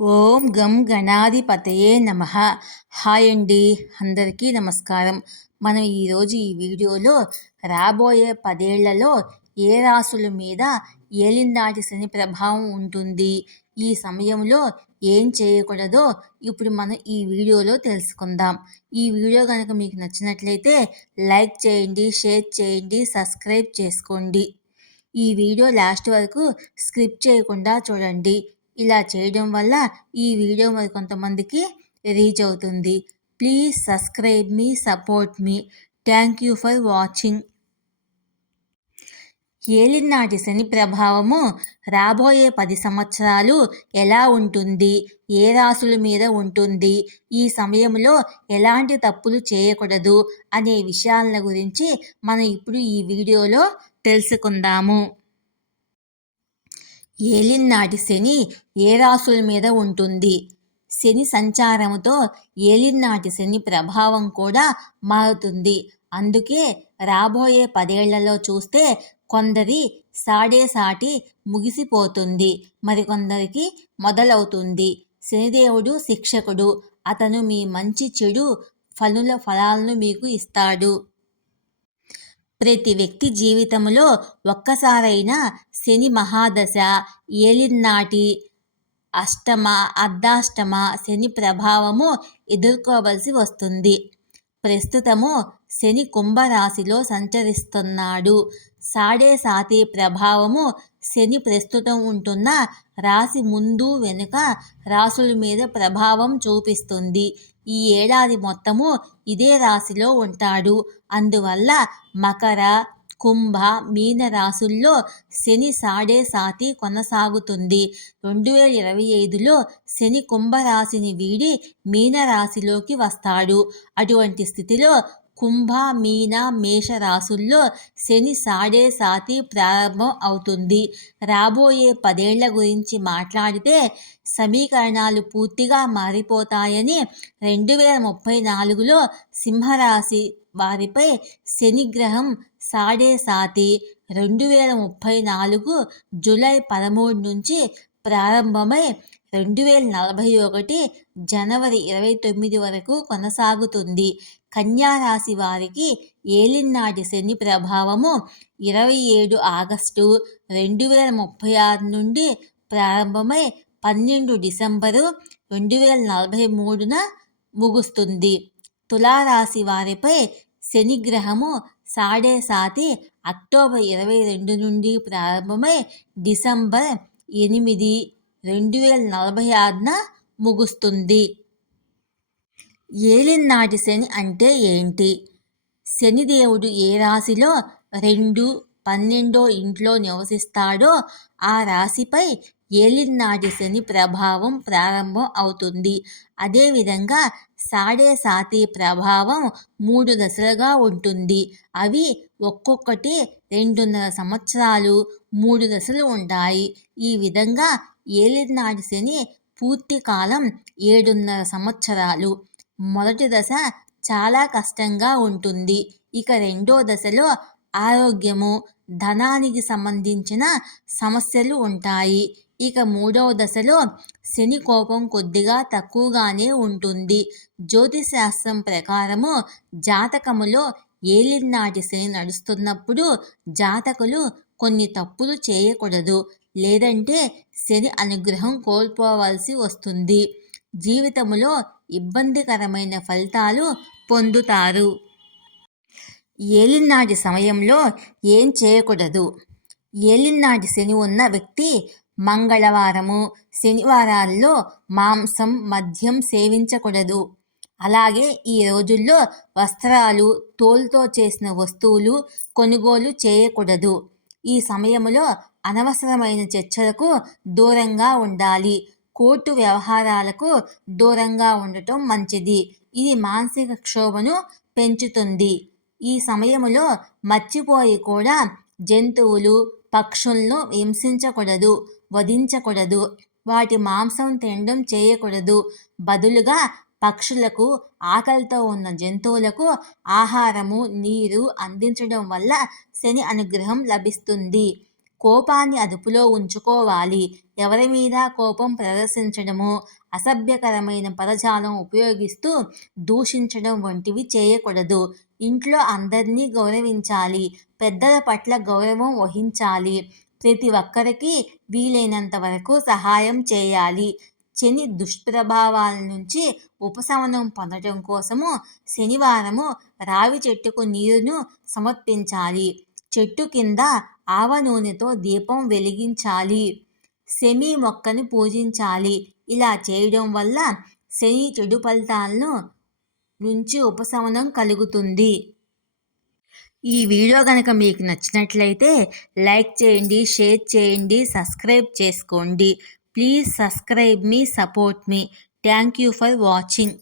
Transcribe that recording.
ఓం గం గణాధిపతయే నమః. హాయ్ అండి, అందరికీ నమస్కారం. మనం ఈరోజు ఈ వీడియోలో రాబోయే 10 ఏళ్లలో ఏ రాశుల మీద ఏలినాటి శని ప్రభావం ఉంటుంది, ఈ సమయంలో ఏం చేయకూడదో ఇప్పుడు మనం ఈ వీడియోలో తెలుసుకుందాం. ఈ వీడియో కనుక మీకు నచ్చినట్లయితే లైక్ చేయండి, షేర్ చేయండి, సబ్స్క్రైబ్ చేసుకోండి. ఈ వీడియో లాస్ట్ వరకు స్కిప్ చేయకుండా చూడండి. ఇలా చేయడం వల్ల ఈ వీడియో మరి కొంతమందికి రీచ్ అవుతుంది. Please subscribe me, support me. Thank you for watching. ఏలినాటి శని ప్రభావము రాబోయే 10 సంవత్సరాలు ఎలా ఉంటుంది, ఏ రాశుల మీద ఉంటుంది, ఈ సమయంలో ఎలాంటి తప్పులు చేయకూడదు అనే విషయాల గురించి మనం ఇప్పుడు ఈ వీడియోలో తెలుసుకుందాము. ఏలినాటి శని ఏ రాశుల మీద ఉంటుంది? శని సంచారముతో ఏలినాటి శని ప్రభావం కూడా మారుతుంది. అందుకే రాబోయే 10 ఏళ్లలో చూస్తే కొందరి సాటి ముగిసిపోతుంది, మరికొందరికి మొదలవుతుంది. శనిదేవుడు శిక్షకుడు. అతను మీ మంచి చెడు ఫలాలను మీకు ఇస్తాడు. ప్రతి వ్యక్తి జీవితంలో ఒక్కసారైనా శని మహాదశ, ఏలినాటి అష్టమ, అర్ధాష్టమ శని ప్రభావము ఎదుర్కోవలసి వస్తుంది. ప్రస్తుతము శని కుంభరాశిలో సంచరిస్తున్నాడు. సాతి ప్రభావము శని ప్రస్తుతం ఉంటున్న రాశి ముందు వెనుక రాశుల మీద ప్రభావం చూపిస్తుంది. ఈ ఏడాది మొత్తము ఇదే రాశిలో ఉంటాడు. అందువల్ల మకర, కుంభ, మీన రాశుల్లో శని సాటి కొనసాగుతుంది. 2025లో శని కుంభరాశిని వీడి మీనరాశిలోకి వస్తాడు. అటువంటి స్థితిలో కుంభ, మీన, మేష రాశుల్లో శని సాటి ప్రారంభం అవుతుంది. రాబోయే 10 ఏళ్ల గురించి మాట్లాడితే సమీకరణాలు పూర్తిగా మారిపోతాయని 2034లో సింహరాశి వారిపై శనిగ్రహం సాటి 2034 జూలై 13 నుంచి ప్రారంభమై 2041 జనవరి 29 వరకు కొనసాగుతుంది. కన్యారాశి వారికి ఏలినాటి శని ప్రభావము 27 ఆగస్టు 2036 నుండి ప్రారంభమై 12 డిసెంబరు 2043న ముగుస్తుంది. తులారాశి వారిపై శనిగ్రహము సాటి అక్టోబర్ 22 నుండి ప్రారంభమై డిసెంబర్ 8, 2046న ముగుస్తుంది. ఏలినాటి శని అంటే ఏంటి? శనిదేవుడు ఏ రాశిలో 2, 12 ఇంట్లో నివసిస్తాడో ఆ రాశిపై ఏలినాటి శని ప్రభావం ప్రారంభం అవుతుంది. అదేవిధంగా సాటి ప్రభావం 3 దశలుగా ఉంటుంది. అవి ఒక్కొక్కటి 2.5 సంవత్సరాలు, 3 దశలు ఉంటాయి. ఈ విధంగా ఏలినాటి శని పూర్తి కాలం 7.5 సంవత్సరాలు. మొదటి దశ చాలా కష్టంగా ఉంటుంది. ఇక రెండో దశలో ఆరోగ్యము, ధనానికి సంబంధించిన సమస్యలు ఉంటాయి. ఇక మూడవ దశలో శని కోపం కొద్దిగా తక్కువగానే ఉంటుంది. జ్యోతిశాస్త్రం ప్రకారము జాతకములో ఏలినాటి శని నడుస్తున్నప్పుడు జాతకులు కొన్ని తప్పులు చేయకూడదు, లేదంటే శని అనుగ్రహం కోల్పోవలసి వస్తుంది. జీవితంలో ఇబ్బందికరమైన ఫలితాలు పొందుతారు. ఏలినాటి సమయంలో ఏం చేయకూడదు? ఏలినాటి శని ఉన్న వ్యక్తి మంగళవారము, శనివారాల్లో మాంసం, మద్యం సేవించకూడదు. అలాగే ఈ రోజుల్లో వస్త్రాలు, తోలుతో చేసిన వస్తువులు కొనుగోలు చేయకూడదు. ఈ సమయంలో అనవసరమైన చర్చలకు దూరంగా ఉండాలి. కోర్టు వ్యవహారాలకు దూరంగా ఉండటం మంచిది. ఇది మానసిక క్షోభను పెంచుతుంది. ఈ సమయంలో మర్చిపోయి కూడా జంతువులు, పక్షులను హింసించకూడదు, వధించకూడదు. వాటి మాంసం తినడం చేయకూడదు. బదులుగా పక్షులకు, ఆకలితో ఉన్న జంతువులకు ఆహారము, నీరు అందించడం వల్ల శని అనుగ్రహం లభిస్తుంది. కోపాన్ని అదుపులో ఉంచుకోవాలి. ఎవరి మీద కోపం ప్రదర్శించడము, అసభ్యకరమైన పదజాలం ఉపయోగిస్తూ దూషించడం వంటివి చేయకూడదు. ఇంట్లో అందరినీ గౌరవించాలి. పెద్దల పట్ల గౌరవం వహించాలి. ప్రతి ఒక్కరికి వీలైనంత వరకు సహాయం చేయాలి. శని దుష్ప్రభావాల నుంచి ఉపశమనం పొందడం కోసము శనివారము రావి చెట్టుకు నీరును సమర్పించాలి. చెట్టు కింద ఆవ నూనెతో దీపం వెలిగించాలి. శమి మొక్కను పూజించాలి. ఇలా చేయడం వల్ల శని చెడు ఫలితాలను నుంచి ఉపశమనం కలుగుతుంది. ఈ వీడియో కనుక మీకు నచ్చినట్లయితే లైక్ చేయండి, షేర్ చేయండి, సబ్స్క్రైబ్ చేసుకోండి. Please subscribe me, support me. Thank you for watching.